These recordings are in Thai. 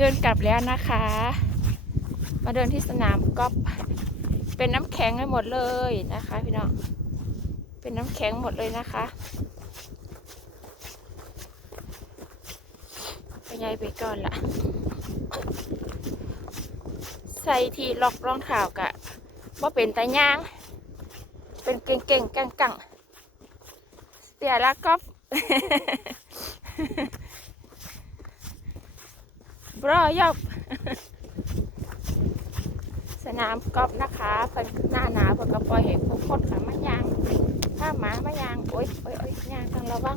เดินกลับแล้วนะคะ มาเดินที่สนามกอล์ฟเป็นน้ำแข็งให้หมดเลยนะคะ พี่น้อง เป็นน้ำแข็งหมดเลยนะคะไปยายไปก่อนละใส่ที่ล็อกรองเท้ากะว่าเป็นตาย่าง เป็นเก่งเก่งกังกังเสียละกอล์ฟ บรอยอบสนามกอล์ฟนะคะเพิ่นหน้าหนาวเพิ่นก็ปล่อยให้ผู้คนค่ะมายางถ้าหมามายางโอ๊ยโอ๊ยโอ๊ยยางต้องระวัง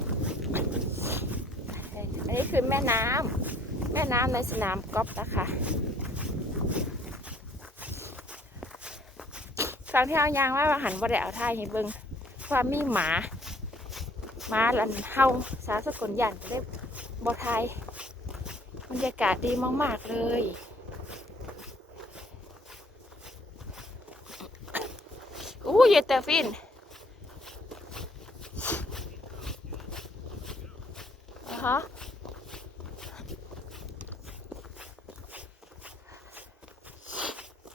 อันนี้คือแม่น้ำแม่น้ำในสนามกอล์ฟนะคะครั้งที่เอายางว่าหันบ่ได้เอาท่ายให้เบิ่งว่ามีหมาหมาลันเฮาสาสกุลยันก็ได้บ่ทาย บรรยากาศดีมาก ๆ เลย อู้เยแต่ฟิน อ่าฮะ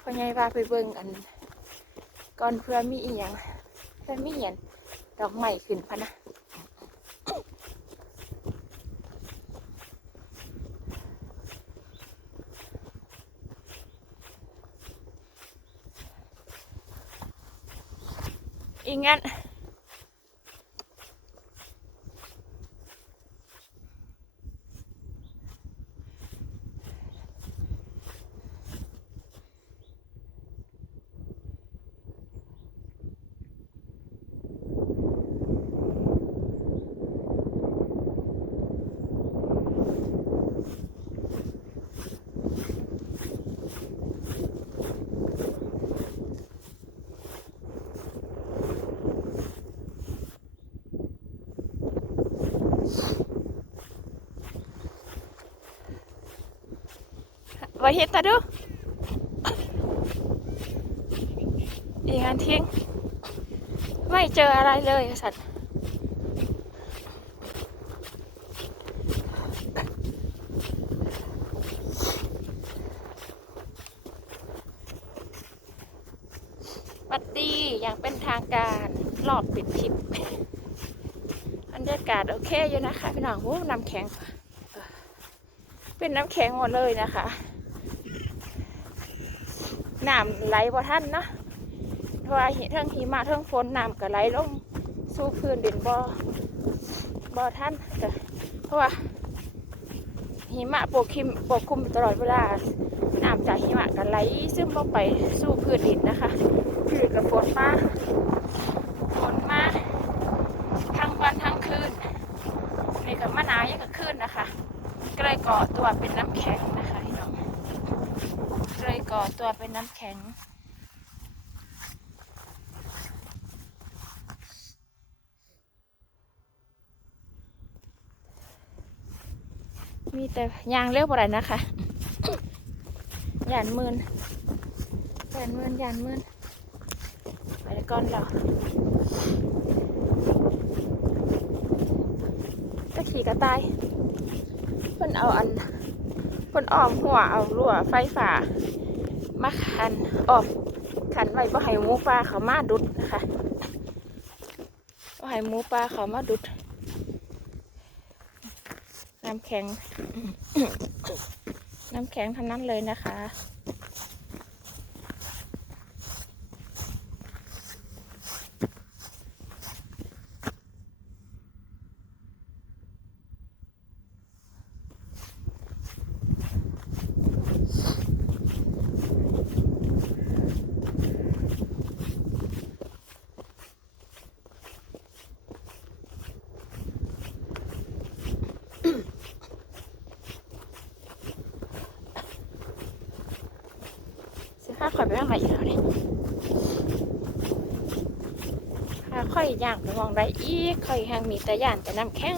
พ่อใหญ่พาไปเบิ่งกัน ก่อนเพื่อมีอีหยังเพื่อมีเหียนดอกใหม่ขึ้นพะนะ อีงั้นว่าเฮ็ด ตาดูอีงั้นทิ้งไม่เจออะไรเลยสัตว์ปัดดีอย่างเป็นทางการรอบปิดทิปบรรยากาศโอเคอยู่นะคะ พี่น้องโอ้น้ำแข็ง เป็นน้ำแข็งหมดเลยนะคะ น้ำไหลบ่ท่านเนาะเพราะว่าเทั้งหิมะเทั้งฝนน้ำก็ไหลลงสู่พื้นดินบ่บ่ท่านก็เพราะว่าหิมะปกคลุมปกคลุมตลอดเวลาน้ำจากหิมะก็ไหลซึมลงไปสู่พื้นดินนะคะพื้นกับฝนมาฝนมาทั้งวันทั้งคืนนี่กับมะนาวยังกับคืนนะคะก็เลยก่อตัวเป็นน้ำแข็ง ก่อตัวเป็นน้ำแข็ง มีแต่ยางเร็วกว่าไรนะคะยานมื่นยานมื่นยานมื่นไปก่อนเราก็ขี่กระต่ายเพิ่นเอาอันเพิ่นอ้อมหัวเอารั่วไฟฟ้า มาขันออกขันไว้บ่ให้หมูปลาเขามาดุดนะคะบ่ให้หมูปลาเขามาดุดน้ำแข็ง น้ำแข็งทั้งนั้นเลยนะคะ สิ ข่อยไปว่างไรอีกแล้วเนี่ยข้าข่อยย่างไปมองไรอีกข่อยแหงมีแต่ย่านแต่น้ำแข็ง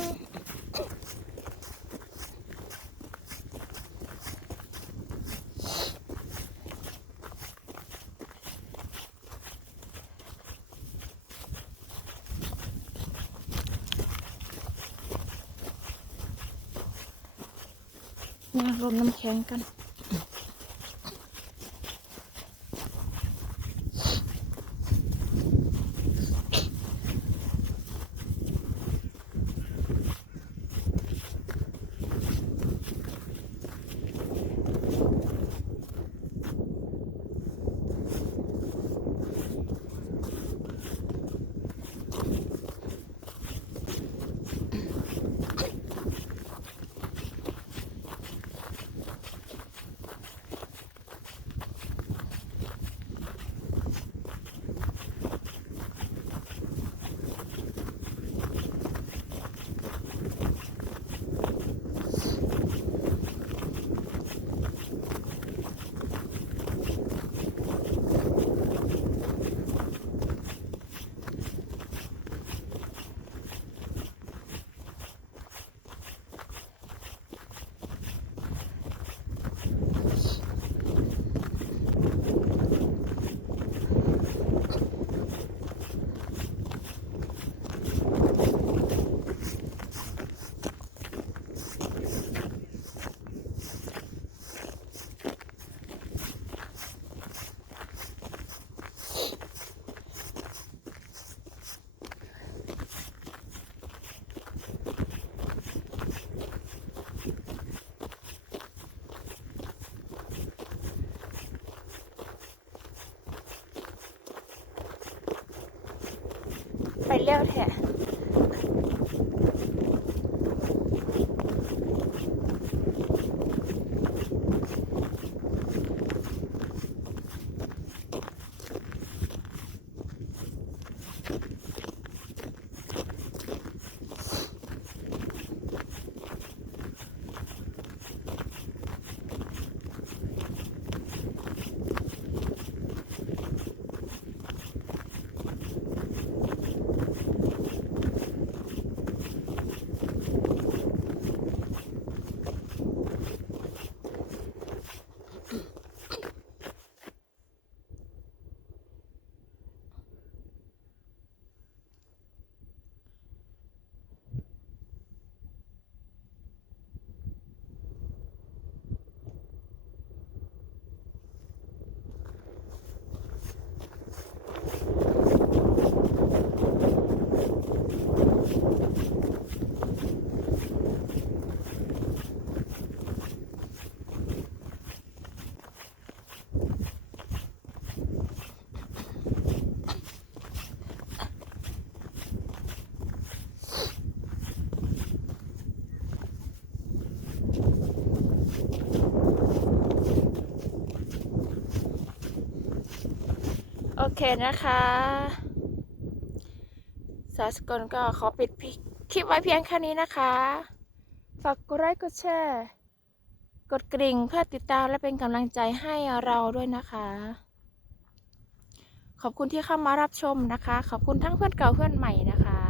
ย่างลมน้ำแข็งกัน ไปเร็วแท้โอ เคนะคะ สาสกลก็ขอปิดคลิปไว้เพียงแค่นี้นะคะ ฝากกดไลค์กดแชร์กดกริ่งเพื่อติดตามและเป็นกำลังใจให้เราด้วยนะคะ ขอบคุณที่เข้ามารับชมนะคะ ขอบคุณทั้งเพื่อนเก่าเพื่อนใหม่นะคะ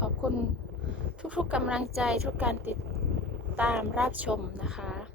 ขอบคุณทุกๆกำลังใจทุกการติดตามรับชมนะคะ